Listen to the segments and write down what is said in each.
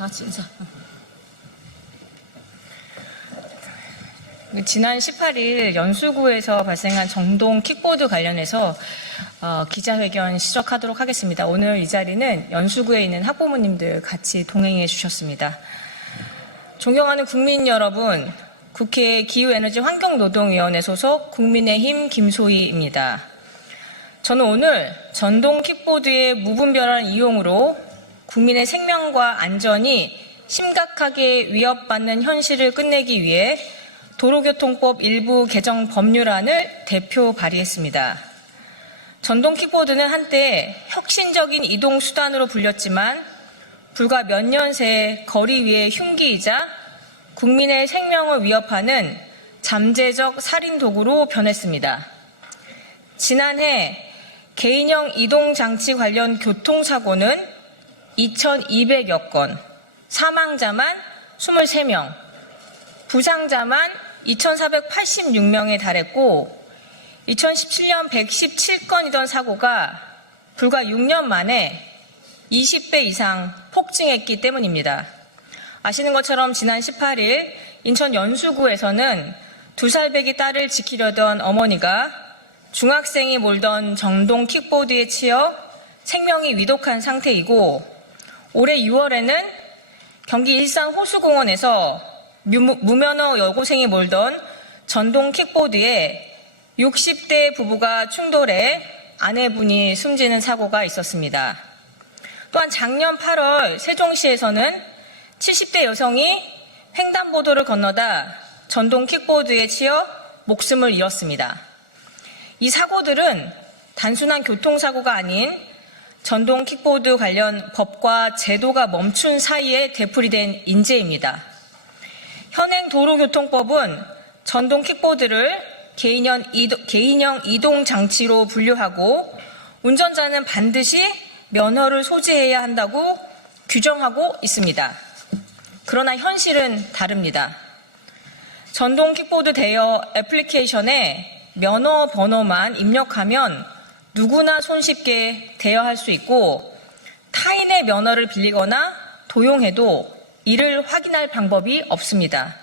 다 같이 인사. 지난 18일 연수구에서 발생한 정동 킥보드 관련해서 기자회견 시작하도록 하겠습니다. 오늘 이 자리는 연수구에 있는 학부모님들 같이 동행해 주셨습니다. 존경하는 국민 여러분, 국회 기후에너지환경노동위원회 소속 국민의힘 김소희입니다. 저는 오늘 전동 킥보드의 무분별한 이용으로 국민의 생명과 안전이 심각하게 위협받는 현실을 끝내기 위해 도로교통법 일부 개정 법률안을 대표 발의했습니다. 전동 킥보드는 한때 혁신적인 이동수단으로 불렸지만 불과 몇 년 새 거리 위의 흉기이자 국민의 생명을 위협하는 잠재적 살인도구로 변했습니다. 지난해 개인형 이동장치 관련 교통사고는 2,200여 건, 사망자만 23명, 부상자만 2,486명에 달했고 2017년 117건이던 사고가 불과 6년 만에 20배 이상 폭증했기 때문입니다. 아시는 것처럼 지난 18일 인천 연수구에서는 2살배기 딸을 지키려던 어머니가 중학생이 몰던 전동 킥보드에 치여 생명이 위독한 상태이고 올해 6월에는 경기 일산 호수공원에서 무면허 여고생이 몰던 전동 킥보드에 60대 부부가 충돌해 아내분이 숨지는 사고가 있었습니다. 또한 작년 8월 세종시에서는 70대 여성이 횡단보도를 건너다 전동 킥보드에 치여 목숨을 잃었습니다. 이 사고들은 단순한 교통사고가 아닌 전동 킥보드 관련 법과 제도가 멈춘 사이에 되풀이된 인재입니다. 현행 도로교통법은 전동 킥보드를 개인형 이동장치로 분류하고 운전자는 반드시 면허를 소지해야 한다고 규정하고 있습니다. 그러나 현실은 다릅니다. 전동 킥보드 대여 애플리케이션에 면허 번호만 입력하면 누구나 손쉽게 대여할 수 있고 타인의 면허를 빌리거나 도용해도 이를 확인할 방법이 없습니다.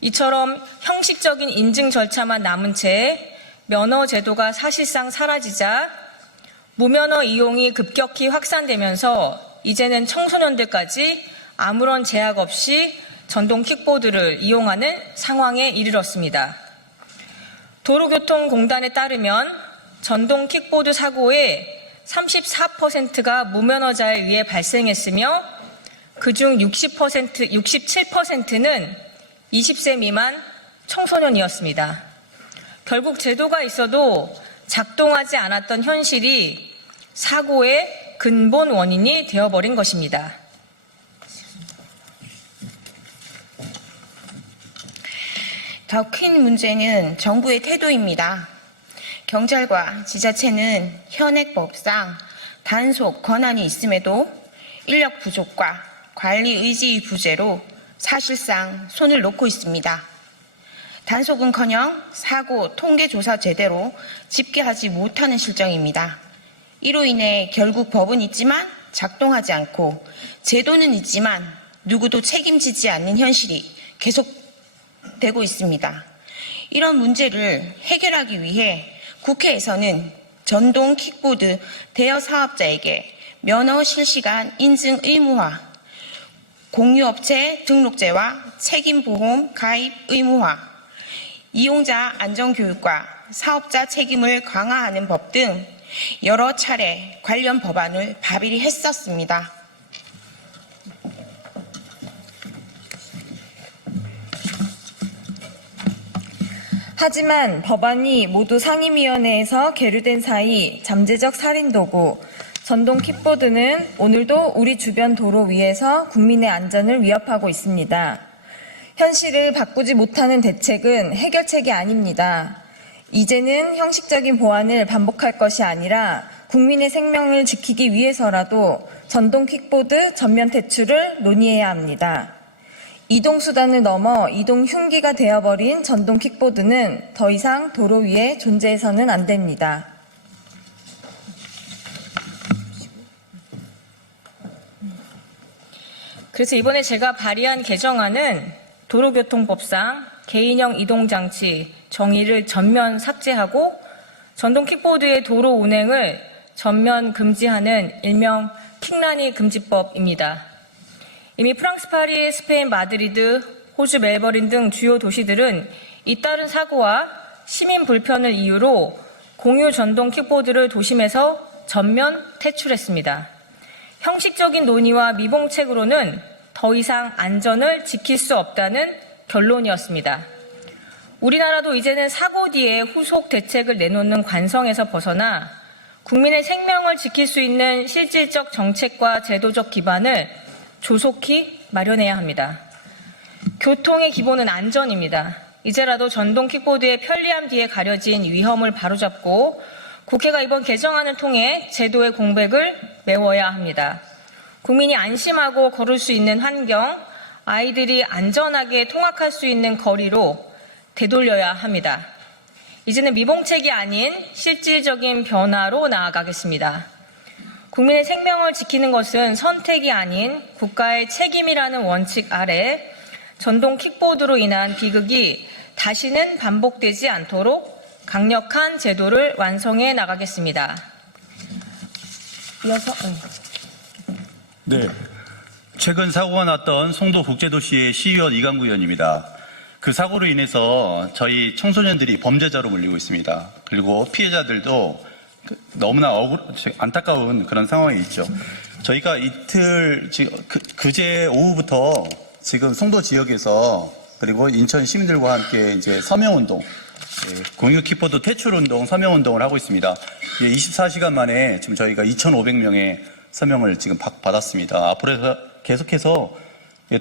이처럼 형식적인 인증 절차만 남은 채 면허 제도가 사실상 사라지자 무면허 이용이 급격히 확산되면서 이제는 청소년들까지 아무런 제약 없이 전동 킥보드를 이용하는 상황에 이르렀습니다. 도로교통공단에 따르면 전동 킥보드 사고의 34%가 무면허자에 의해 발생했으며 그중 67%는 20세 미만 청소년이었습니다. 결국 제도가 있어도 작동하지 않았던 현실이 사고의 근본 원인이 되어버린 것입니다. 더 큰 문제는 정부의 태도입니다. 경찰과 지자체는 현행법상 단속 권한이 있음에도 인력 부족과 관리 의지 부재로 사실상 손을 놓고 있습니다. 단속은커녕 사고 통계 조사 제대로 집계하지 못하는 실정입니다. 이로 인해 결국 법은 있지만 작동하지 않고 제도는 있지만 누구도 책임지지 않는 현실이 계속되고 있습니다. 이런 문제를 해결하기 위해 국회에서는 전동 킥보드 대여 사업자에게 면허 실시간 인증 의무화, 공유업체 등록제와 책임보험 가입 의무화, 이용자 안전교육과 사업자 책임을 강화하는 법 등 여러 차례 관련 법안을 발의했었습니다. 하지만 법안이 모두 상임위원회에서 계류된 사이 잠재적 살인도구, 전동 킥보드는 오늘도 우리 주변 도로 위에서 국민의 안전을 위협하고 있습니다. 현실을 바꾸지 못하는 대책은 해결책이 아닙니다. 이제는 형식적인 보완을 반복할 것이 아니라 국민의 생명을 지키기 위해서라도 전동 킥보드 전면 퇴출을 논의해야 합니다. 이동수단을 넘어 이동 흉기가 되어버린 전동 킥보드는 더 이상 도로 위에 존재해서는 안 됩니다. 그래서 이번에 제가 발의한 개정안은 도로교통법상 개인형 이동장치 정의를 전면 삭제하고 전동 킥보드의 도로 운행을 전면 금지하는 일명 킥라니 금지법입니다. 이미 프랑스 파리, 스페인 마드리드, 호주 멜버른 등 주요 도시들은 잇따른 사고와 시민 불편을 이유로 공유 전동 킥보드를 도심에서 전면 퇴출했습니다. 형식적인 논의와 미봉책으로는 더 이상 안전을 지킬 수 없다는 결론이었습니다. 우리나라도 이제는 사고 뒤에 후속 대책을 내놓는 관성에서 벗어나 국민의 생명을 지킬 수 있는 실질적 정책과 제도적 기반을 조속히 마련해야 합니다. 교통의 기본은 안전입니다. 이제라도 전동 킥보드의 편리함 뒤에 가려진 위험을 바로잡고 국회가 이번 개정안을 통해 제도의 공백을 메워야 합니다. 국민이 안심하고 걸을 수 있는 환경, 아이들이 안전하게 통학할 수 있는 거리로 되돌려야 합니다. 이제는 미봉책이 아닌 실질적인 변화로 나아가겠습니다. 국민의 생명을 지키는 것은 선택이 아닌 국가의 책임이라는 원칙 아래 전동 킥보드로 인한 비극이 다시는 반복되지 않도록 강력한 제도를 완성해 나가겠습니다. 이어서 네. 최근 사고가 났던 송도 국제도시의 시의원 이강구 의원입니다. 그 사고로 인해서 저희 청소년들이 범죄자로 몰리고 있습니다. 그리고 피해자들도 너무나 안타까운 그런 상황이 있죠. 저희가 이틀, 그제 오후부터 지금 송도 지역에서 그리고 인천 시민들과 함께 이제 서명운동, 공유 킥보드 퇴출운동, 서명운동을 하고 있습니다. 24시간 만에 지금 저희가 2,500명의 서명을 지금 받았습니다. 앞으로 계속해서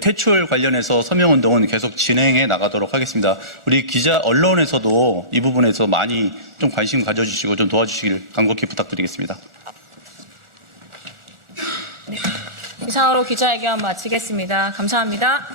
퇴출 관련해서 서명운동은 계속 진행해 나가도록 하겠습니다. 우리 기자, 언론에서도 이 부분에서 많이 좀 관심 가져주시고 좀 도와주시길 간곡히 부탁드리겠습니다. 네. 이상으로 기자회견 마치겠습니다. 감사합니다.